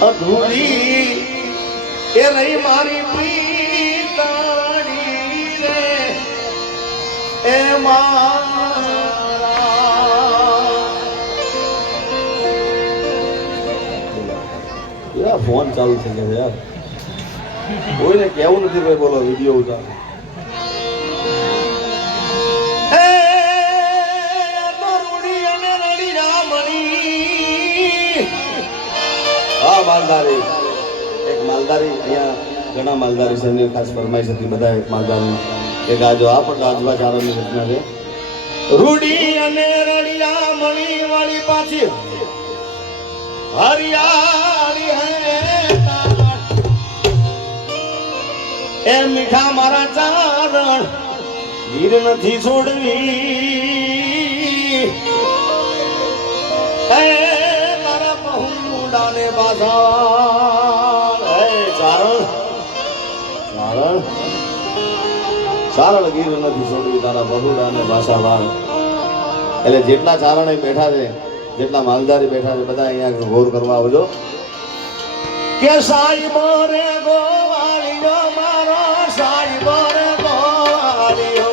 અધૂરી એ રહી મારી પ્રીતાણી રે એ મારા ફોન ચાલુ થઈ ગયો યાર કોઈને કેવું નથી ભાઈ બોલો વિડીયો ઉતાર માલધારી એક માલધારી અહીંયા ઘણા માલધારી છે ખાસ ફરમાઈશ હતી બધા એક માલધારી એક આજો આ પણ રાજવા ચારોની રચના છે રૂડી અને રડિયા મળી વાળી પાછી હરિયાળી હે એ મીઠા મારા ચારણ ગીર નથી છોડવી ને બાધાવાળ હે ચારણ ચારણ ચારણ ગીર નથી છોડવી તારા બહુડા ને ભાષાવાળ એટલે જેટલા ચારણે બેઠા છે જેટલા માલધારી બેઠા છે બધા અહીંયા ગૌર કરવા આવજો કે સાઈબો રે ગોવાળીઓ મારો સાઈબો રે ગોવાળીઓ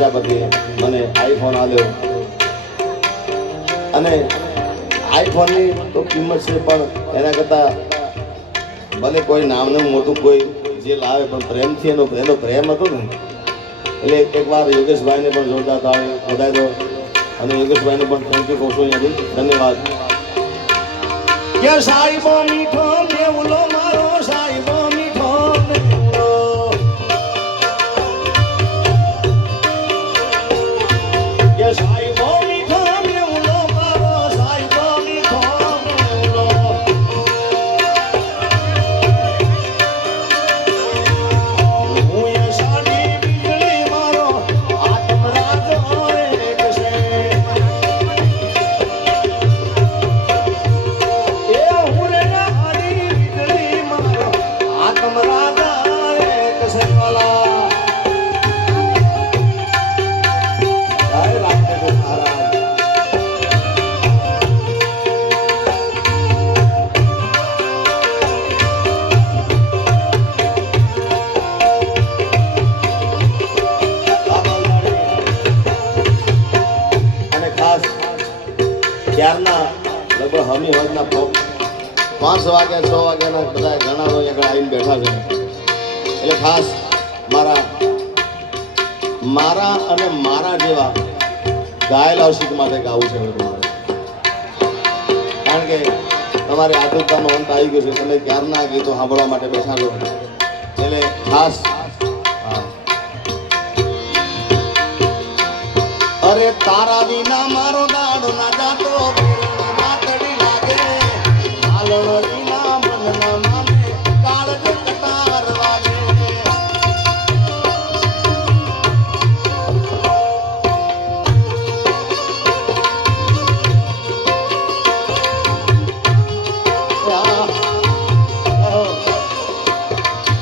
પ્રજાપતિ મને આઈફોન આલ્યો અને આઈફોનની તો કિંમત છે પણ એના કરતાં ભલે કોઈ નામનું મોટું કોઈ જે લાવે પણ પ્રેમથી એનો પ્રેમ હતો ને એટલે એકવાર યોગેશભાઈને પણ જોરદાર તાળી વધારી દો અને યોગેશભાઈને પણ થેન્ક યુ કહું છું અહીંયાથી ધન્યવાદ કે સાઈબો મીઠો મેવલો મારો સાઈબો મીઠો ત્યારના લગભગ હમી હોજના 5 વાગ્યા 6 વાગ્યાના બધા ઘણા લોકો આવીને બેઠા છે એટલે ખાસ મારા અને મારા જેવા ગાયેલા શીખ માટે ગાવું છે તમારે કારણ કે તમારી આતુરતાનો અંત આવી ગયો છે તમે ક્યારના ગીતો સાંભળવા માટે બેઠા છો એટલે ખાસ અરે તારા વિના મારો દાડો ના જાતો માતડી લાગે હાલણ વિના મન ના માને કાળજ કટાર વાગે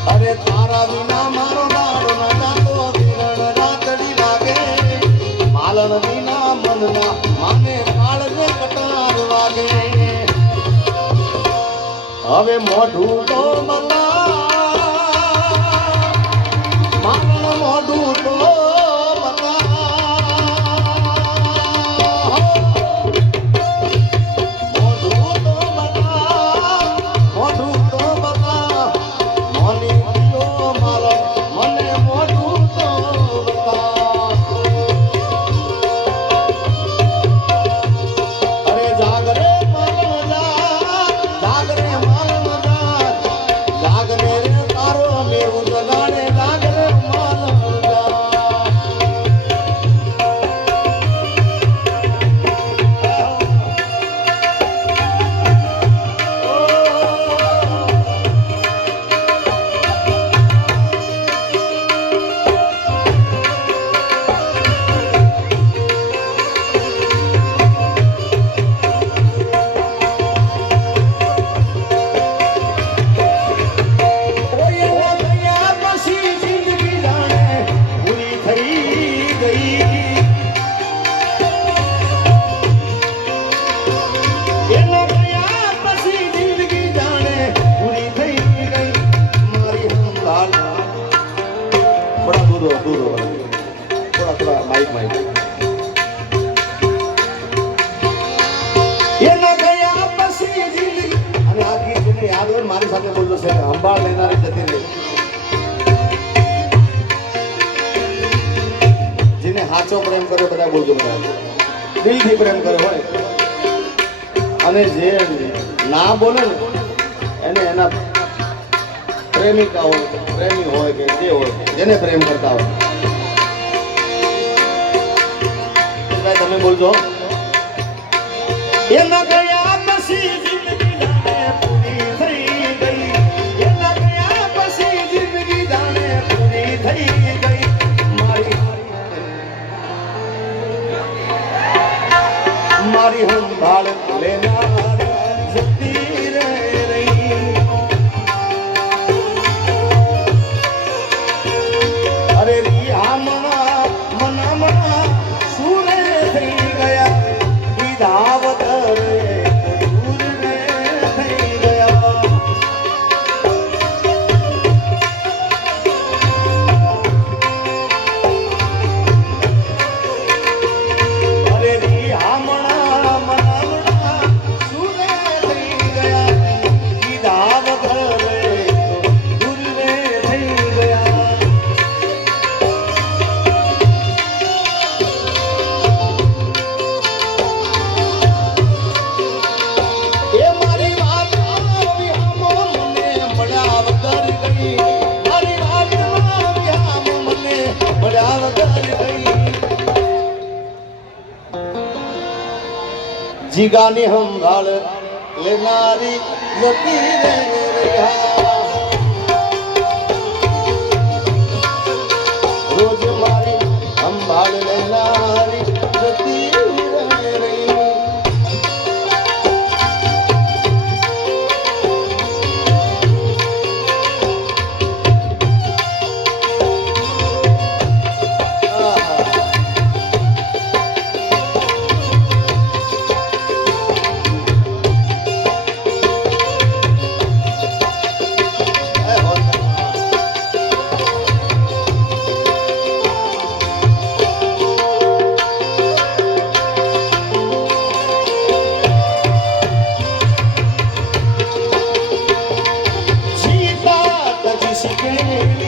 અરે તારા વિના મારો દાડો ના જાતો વિરણ રાતડી લાગે માલણ વિના મનના માને કાળજે કટાર વાગે હવે મોઢું તો બતા માલણ મોઢું તો બતા મોઢું તો બતા મોઢું તો બતા મોની ગયો માલણ મને મોઢું તો બતા અરે જાગરે માલણ જાગરે માલણ જાગરે રે તારો મેરું જગાડે જાગરે માલણ મારી સાથે બોલતો છે અંબાળ લેનારી જતી રહી જેને સાચો પ્રેમ કર્યો બધા બોલજો બધા દિલથી પ્રેમ કર્યો હોય અને જે ના બોલે ને એને એના પ્રેમિકા હોય પ્રેમી હોય કે જે હોય જેને પ્રેમ કરતા હોય તમે બોલજો એના ગયા પછી જિંદગી જાણે પૂરી થઈ ગઈ એના ગયા પછી જિંદગી જાણે પૂરી થઈ ગઈ મારી સંભાળ લેનાર જતી રહી અરે રિયામણા મનામણા સુરે થઈ ગયા વિધાવત રે દૂર રે થઈ ગયા અરે રિયામણા મનામણા સુરે થઈ ગયા વિધાવત રે દૂર રે થઈ ગયા એ મારી વાત વિહામો મને મળ્યા વગર ગઈ મારી વાત વિહામો મને મળ્યા વગર ગઈ જીગાની સંભાળ લેનારી જતી રે રહ્યા રોજ મારી સંભાળ લેનારી જતી રે રહી સીતા તજી શીખેલી